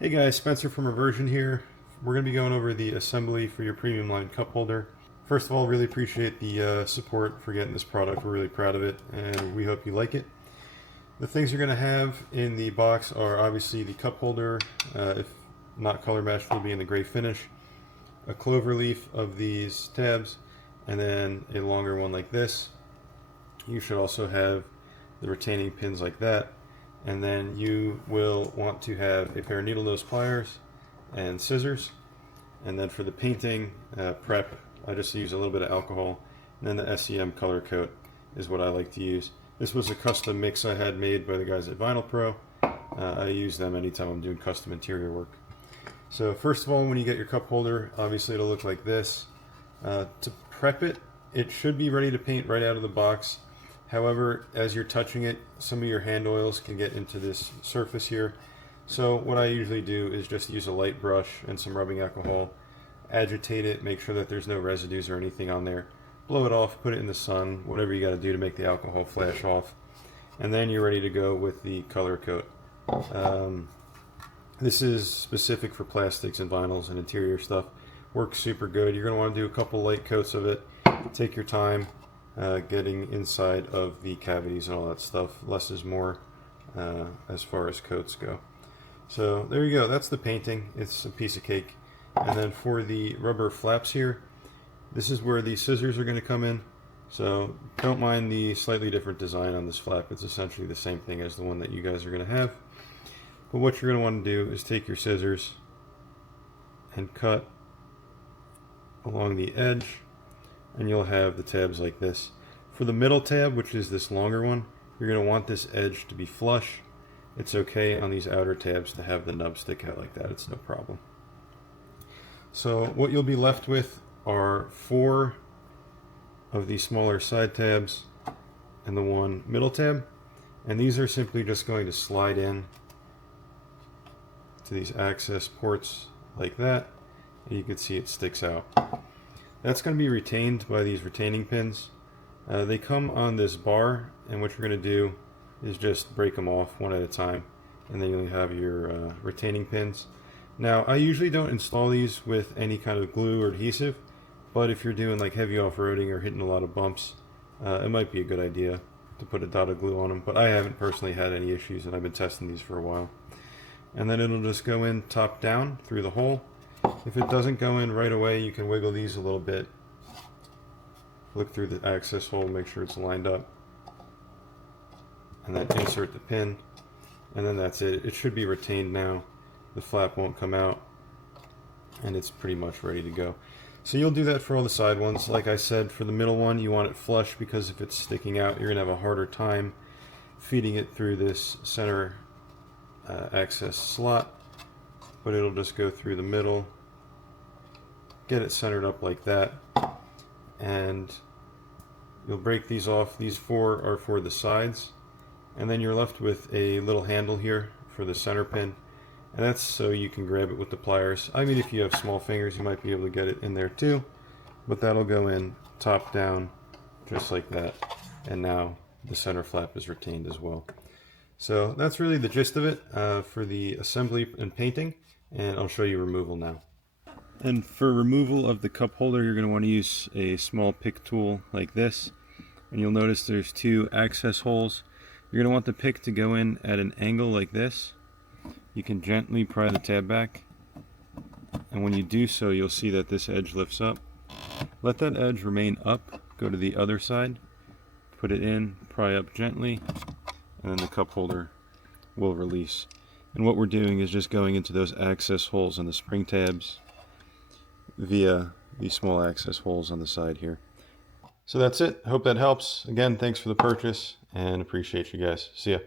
Hey guys, Spencer from Reversion here. We're going to be going over the assembly for your premium line cup holder. First of all, really appreciate the support for getting this product. We're really proud of it and we hope you like it. The things you're going to have in the box are obviously the cup holder, if not color matched, will be in the gray finish, a clover leaf of these tabs, and then a longer one like this. You should also have the retaining pins like that. And then you will want to have a pair of needle nose pliers and scissors. And then for the painting prep, I just use a little bit of alcohol, and then the SEM color coat is what I like to use. This was a custom mix I had made by the guys at Vinyl Pro. I use them anytime I'm doing custom interior work. So first of all, when you get your cup holder, obviously it'll look like this. To prep it, it should be ready to paint right out of the box. However, as you're touching it, some of your hand oils can get into this surface here. So what I usually do is just use a light brush and some rubbing alcohol, agitate it, make sure that there's no residues or anything on there, blow it off, put it in the sun, whatever you got to do to make the alcohol flash off, and then you're ready to go with the color coat. This is specific for plastics and vinyls and interior stuff. Works super good. You're going to want to do a couple light coats of it. Take your time. Getting inside of the cavities and all that stuff. Less is more as far as coats go. So there you go, that's the painting. It's a piece of cake. And then for the rubber flaps here, this is where the scissors are going to come in. So don't mind the slightly different design on this flap. It's essentially the same thing as the one that you guys are going to have. But what you're going to want to do is take your scissors and cut along the edge, and you'll have the tabs like this. For the middle tab, which is this longer one, you're going to want this edge to be flush. It's okay on these outer tabs to have the nub stick out like that. It's no problem. So what you'll be left with are 4 of these smaller side tabs and the one middle tab. And these are simply just going to slide in to these access ports like that. And you can see it sticks out. That's going to be retained by these retaining pins. They come on this bar, and what you're going to do is just break them off one at a time, and then you'll have your retaining pins. Now, I usually don't install these with any kind of glue or adhesive, but if you're doing like heavy off-roading or hitting a lot of bumps, it might be a good idea to put a dot of glue on them, but I haven't personally had any issues, and I've been testing these for a while. And then it'll just go in top down through the hole. If it doesn't go in right away, you can wiggle these a little bit. Look through the access hole, make sure it's lined up, and then insert the pin, and then that's it. It should be retained now. The flap won't come out, and it's pretty much ready to go. So you'll do that for all the side ones. Like I said, for the middle one, you want it flush because if it's sticking out, you're going to have a harder time feeding it through this center access slot, but it'll just go through the middle, get it centered up like that, and you'll break these off. These 4 are for the sides, and then you're left with a little handle here for the center pin, and that's so you can grab it with the pliers. I mean, if you have small fingers, you might be able to get it in there too, but that'll go in top down just like that, and now the center flap is retained as well. So that's really the gist of it for the assembly and painting, and I'll show you removal now. And for removal of the cup holder, you're going to want to use a small pick tool like this, and you'll notice there's 2 access holes. You're going to want the pick to go in at an angle like this. You can gently pry the tab back, and when you do so, you'll see that this edge lifts up. Let that edge remain up, go to the other side, put it in, pry up gently, and then the cup holder will release. And what we're doing is just going into those access holes on the spring tabs via these small access holes on the side here. So that's it. Hope that helps. Again, thanks for the purchase and appreciate you guys. See ya.